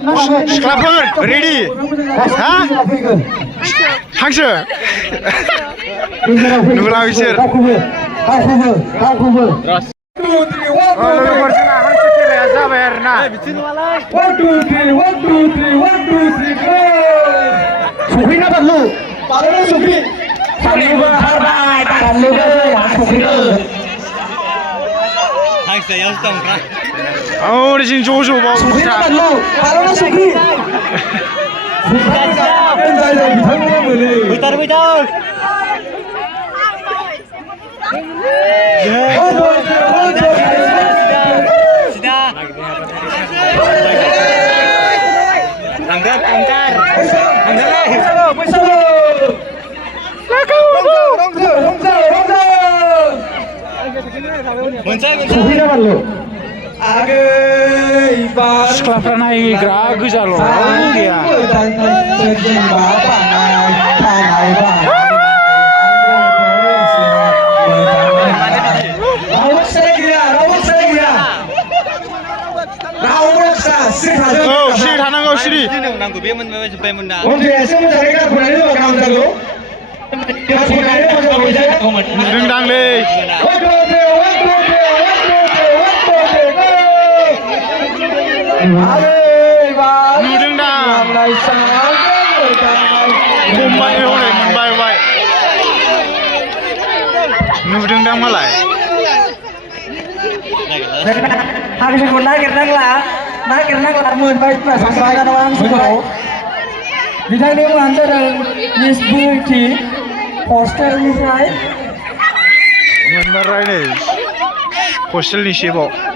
सिख्लाफोर रेडि हा हांसो नुला बिसोर लोगोफोर जोंना हांसो खेलाया जाबाय आरोना सफैना बानलु बानलु सफै बानलुबो ओंखारबाय बानलुबो सफैनो हांसोयावसो दंब्रा ओरैजों ज' ज' बाव सफैना बानलु बानलु सफै फैथारबाय दं सिख्लाफ्रा नायग्रा गोजाल' गैया सिरि थानांगौ सिरि नांगौ बे मोनबाय जोब्बायमोन ना रोंदांलै नुदोंदां हमबाय हनै मोनबाय नुदोंदां मालाय हांसोखौ नागिरनांला मोनबाय हांसोखौ बिथांनि मुङानो जादों मिस बिउटि हस्टेलनिफ्राय मोनबाय नै हस्टेलनि सेबाव